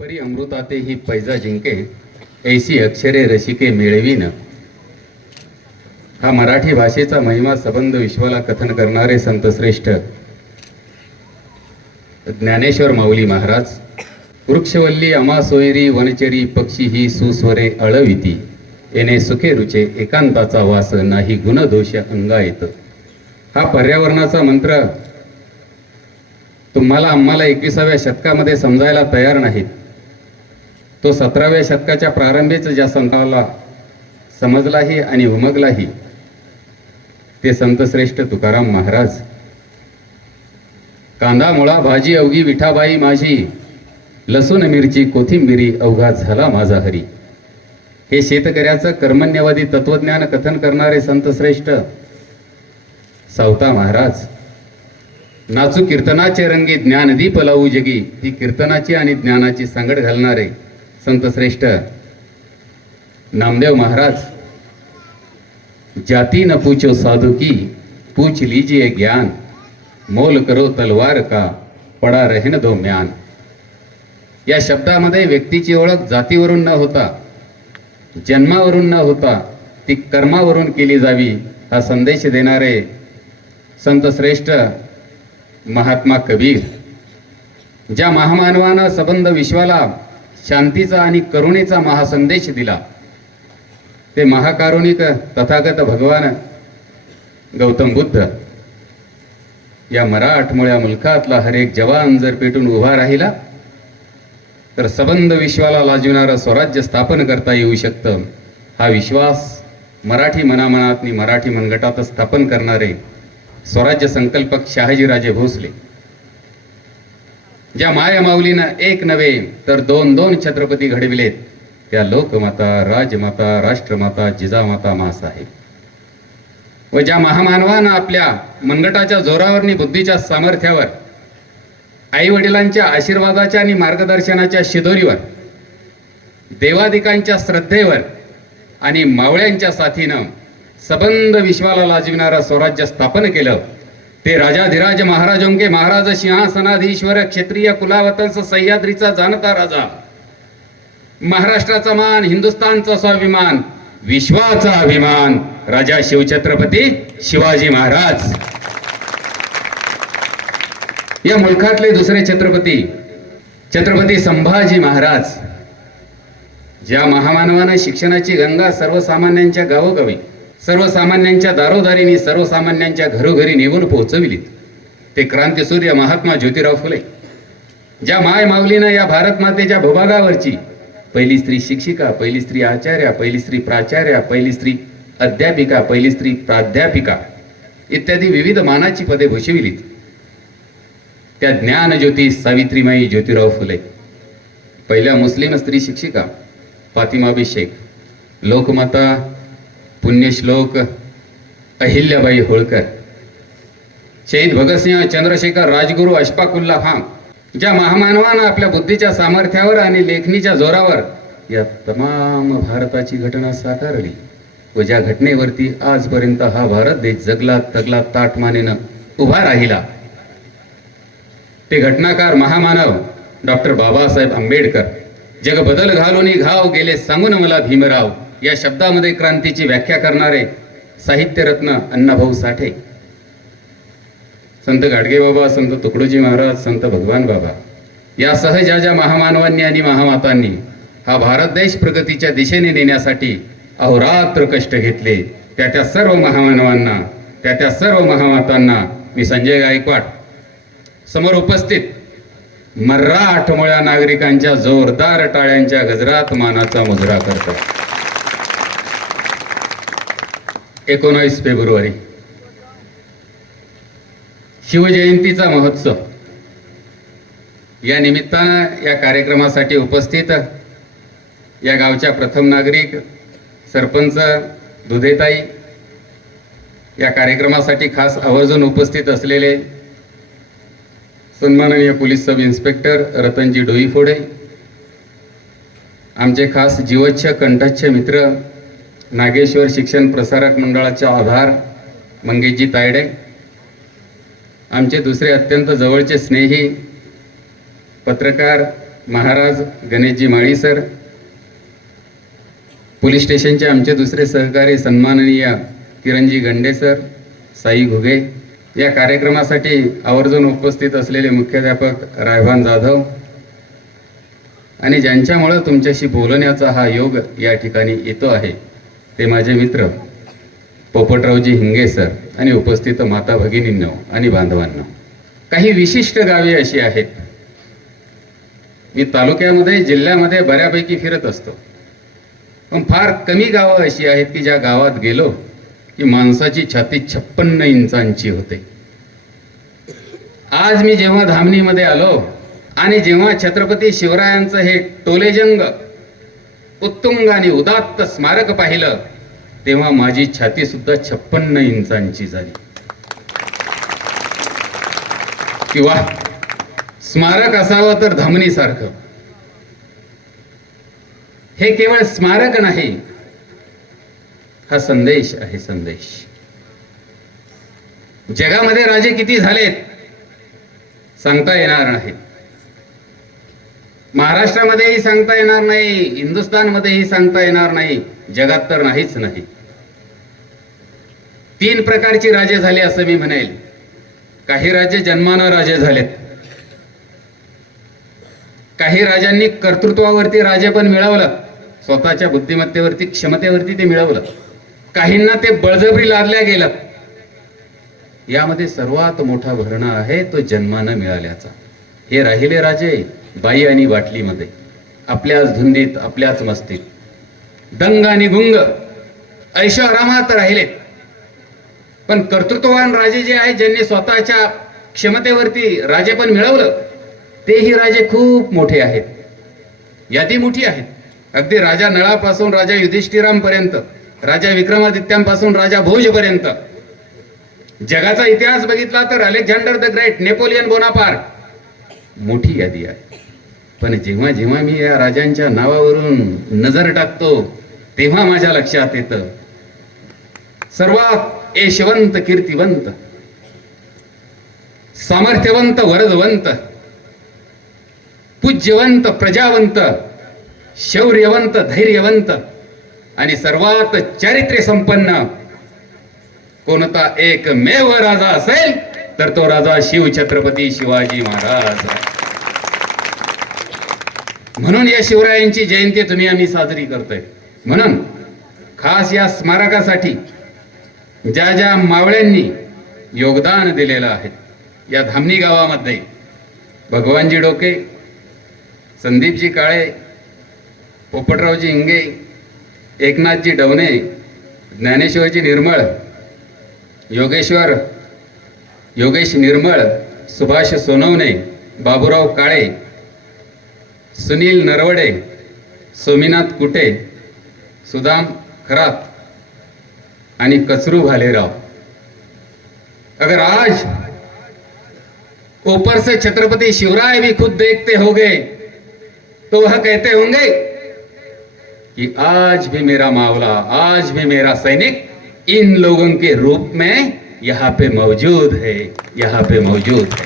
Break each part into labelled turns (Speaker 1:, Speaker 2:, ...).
Speaker 1: परी अमृताते ही पैजा जिंके ऐसी अक्षरे रसिके मिळवीन. हा मराठी भाषेचा महिमा संबंध विश्वाला कथन करणारे संत श्रेष्ठ. ज्ञानेश्वर माऊली महाराज वृक्षवल्ली अमासोयरी वनचरी पक्षी ही सुस्वरे अळविती. येणे सुखे रुचे एकांताचा वास नाही गुणदोष अंगा येत हा पर्यावरणाचा मंत्र तुम्हाला आम्हाला एकविसाव्या शतकामध्ये समजायला तयार नाहीत. तो सतराव्या शतकाच्या प्रारंभीच ज्या संताला समजलाही आणि उमगलाही ते संतश्रेष्ठ तुकाराम महाराज. कांदा मुळा भाजी अवघी विठाबाई माझी लसूण मिरची कोथिंबिरी अवघा झाला माझा हरी. हे शेतकऱ्याचं कर्मण्यवादी तत्वज्ञान कथन करणारे संतश्रेष्ठ सावता महाराज. नाचू कीर्तनाचे रंगी ज्ञानदीप लावू जगी ही कीर्तनाची आणि ज्ञानाची सांगड घालणारे संत श्रेष्ठ नामदेव महाराज जाती न पूछो साधु की पूछ लीजिए ज्ञान मोल करो तलवार का पडा रहन दो म्यान. या शब्दामध्ये व्यक्तीची ओळख जातीवरून न होता जन्मावरून न होता ती कर्मावरून केली जावी हा संदेश देणारे संत श्रेष्ठ महात्मा कबीर ज्या महामानवानं सबंध विश्वाला शांतीचा आणि करुणेचा महासंदेश दिला. ते महाकारुणिक तथागत भगवान गौतम बुद्ध. या मराठमोळ्या मुलखातला हर एक जवान जर पेटून उभा राहिला तर सबंध विश्वाला लाजविणारं स्वराज्य स्थापन करता येऊ शकतं. हा विश्वास मराठी मनामनातनी मराठी मनगटात स्थापन करणारे स्वराज्य संकल्पक शहाजीराजे भोसले. ज्या माया माऊलीनं एक नव्हे तर दोन दोन छत्रपती घडविलेत. त्या लोकमाता राजमाता राष्ट्रमाता जिजामाता मासाहेब व ज्या महामानवानं आपल्या मनगटाच्या जोरावरनी बुद्धीच्या सामर्थ्यावर आई वडिलांच्या आशीर्वादाच्या आणि मार्गदर्शनाच्या शिदोरीवर देवादिकांच्या श्रद्धेवर आणि मावळ्यांच्या साथीनं सबंध विश्वाला लाजविणारं स्वराज्य स्थापन केलं ते राजाधिराज महाराजोंके महाराज सिंहासनाधीश्वर क्षेत्रीय कुलावतंस सह्याद्रीचा जाणता राजा. महाराष्ट्राचा मान हिंदुस्थानचा स्वाभिमान विश्वाचा अभिमान. राजा शिवछत्रपती शिवाजी महाराज. या मुलखातले दुसरे छत्रपती छत्रपती संभाजी महाराज. ज्या महामानवानं शिक्षणाची गंगा सर्वसामान्यांच्या गावोगावी सर्वसामान्यांच्या दारोदारीने सर्वसामान्यांच्या घरोघरी नेऊन पोहोचविलीत. ते क्रांतीसूर्य महात्मा ज्योतिराव फुले. ज्या माय माऊलीनं या भारत मातेच्या भूभागावरची पहिली स्त्री शिक्षिका पहिली स्त्री आचार्या पहिली स्त्री प्राचार्या पहिली स्त्री अध्यापिका पहिली स्त्री प्राध्यापिका इत्यादी विविध मानाची पदे भूषविलीत. त्या ज्ञानज्योती सावित्रीमाई ज्योतिराव फुले. पहिल्या मुस्लिम स्त्री शिक्षिका फातिमाबी शेख लोकमाता पुण्यश्लोक अहिल्याबाई होळकर. शहीद भगतसिंह चंद्रशेखर राजगुरू अशफाकुल्ला खान ज्या महामानवानं आपल्या बुद्धीच्या सामर्थ्यावर आणि लेखणीच्या जोरावर या तमाम भारताची घटना साकारली व ज्या घटनेवरती आजपर्यंत हा भारत देश जगला तगला ताटमानेनं उभा राहिला ते घटनाकार महामानव डॉक्टर बाबासाहेब आंबेडकर. जग बदल घालून घाव गेले सांगून मला भीमराव. या शब्दामध्ये क्रांतीची व्याख्या करणारे साहित्यरत्न अण्णाभाऊ साठे. संत गाडगे बाबा संत तुकडोजी महाराज संत भगवान बाबा. यासह ज्या ज्या महामानवांनी आणि महामातांनी हा भारत देश प्रगतीच्या दिशेने नेण्यासाठी अहोरात्र कष्ट घेतले त्या त्या सर्व महामानवांना त्या त्या सर्व महामातांना मी संजय गायकवाड समोर उपस्थित. मर्राठमोळ्या नागरिकांच्या जोरदार टाळ्यांच्या गजरात मानाचा मुजरा करतो. एकोणावीस फेब्रुवारी. शिवजयंतीचा महोत्सव. या निमित्तानं या कार्यक्रमासाठी उपस्थित या गावच्या प्रथम नागरिक सरपंच दुधेताई या कार्यक्रमासाठी खास आवर्जून उपस्थित असलेले सन्माननीय police sub inspector Ratanji Doiphode आमचे खास जीवच्छ कंठच्छ मित्र नागेश्वर शिक्षण प्रसारक मंडळाचे आभार मंगेशजी तायडे. आमचे दुसरे अत्यंत जवळचे स्नेही पत्रकार महाराज गणेशजी माळी सर. पोलीस स्टेशनचे आमचे दुसरे सहकारी सन्माननीय किरणजी गंडे सर साई घुगे. या कार्यक्रमासाठी आवर्जून उपस्थित असलेले मुख्याध्यापक रायभान जाधव. आणि ज्यांच्यामुळं तुमच्याशी बोलण्याचा हा योग या ठिकाणी येतो आहे. ते माझे मित्र पोपटरावजी हिंगे सर आणि उपस्थित माता भगिनींनो आणि बांधवांनो. काही विशिष्ट गावे अशी आहेत. मी तालुक्यामध्ये जिल्ह्यामध्ये बऱ्यापैकी फिरत असतो. पण फार कमी गावं अशी आहेत की ज्या गावात गेलो की माणसाची छाती छप्पन्न इंचांची होते. आज मी जेव्हा धामणीमध्ये आलो आणि जेव्हा छत्रपती शिवरायांचं हे टोलेजंग उत्तुंग आणि उदात्त स्मारक पाहिलं तेव्हा माझी छाती सुद्धा छप्पन्न इंचांची झाली. किंवा स्मारक असावं तर धमनीसारखं हे केवळ स्मारक नाही हा संदेश आहे संदेश. जगामध्ये राजे किती झालेत सांगता येणार नाहीत महाराष्ट्रामध्येही सांगता येणार नाही हिंदुस्थानमध्येही सांगता येणार नाही जगात तर नाहीच नाही. तीन प्रकारची राजे झाले असं मी म्हणेल. काही राजे जन्मानं राजे झालेत. काही राजांनी कर्तृत्वावरती राजे पण मिळवलं. स्वतःच्या बुद्धिमत्तेवरती क्षमतेवरती ते मिळवलं. काहींना ते बळजबरी लादल्या गेलं. यामध्ये सर्वात मोठा भरणा आहे तो जन्मानं मिळाल्याचा. हे राहिले राजे. बाई आणि बाटलीमध्ये आपल्याच धुंदीत आपल्याच मस्तीत. दंग आणि गुंग ऐशारामात राहिलेत पण कर्तृत्ववान राजे जे आहेत ज्यांनी स्वतःच्या क्षमतेवरती राजे पण मिळवलं तेही राजे खूप मोठे आहेत. यादी मोठी आहेत. अगदी राजा नळापासून राजा युधिष्ठिरांपर्यंत राजा विक्रमादित्यांपासून राजा भोजपर्यंत. जगाचा इतिहास बघितला तर Alexander the great Napoleon Bonaparte मोठी यादी आहे. पण जेव्हा जेव्हा मी या राजांच्या नावावरून नजर टाकतो तेव्हा माझ्या लक्षात येतं सर्वात यशवंत कीर्तिवंत सामर्थ्यवंत वरदवंत पूज्यवंत प्रजावंत शौर्यवंत धैर्यवंत आणि सर्वात चारित्र्य संपन्न कोणता एकमेव राजा असेल? तर तो राजा शिवछत्रपती शिवाजी महाराज. म्हणून या शिवरायांची जयंती तुम्ही आम्ही साजरी करतोय. म्हणून खास या स्मारकासाठी ज्या ज्या मावळ्यांनी योगदान दिलेलं आहे या धामणी गावामध्ये भगवानजी डोके संदीपजी काळे पोपटरावजी इंगे एकनाथजी डवणे ज्ञानेश्वरजी निर्मळ योगेश्वर योगेश निर्मळ सुभाष सोनवणे बाबूराव काळे सुनील नरवडे सोमीनाथ कुटे सुदाम खरात आणि कचरू भालेराव अगर आज ऊपर से छत्रपति शिवराय भी खुद देखते हो गए तो वह कहते होंगे कि आज भी मेरा मावला आज भी मेरा सैनिक इन लोगों के रूप में यहाँ पे मौजूद है यहाँ पे मौजूद है।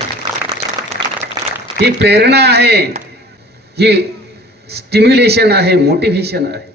Speaker 1: ही प्रेरणा आहे ही स्टिम्युलेशन आहे मोटिव्हेशन आहे।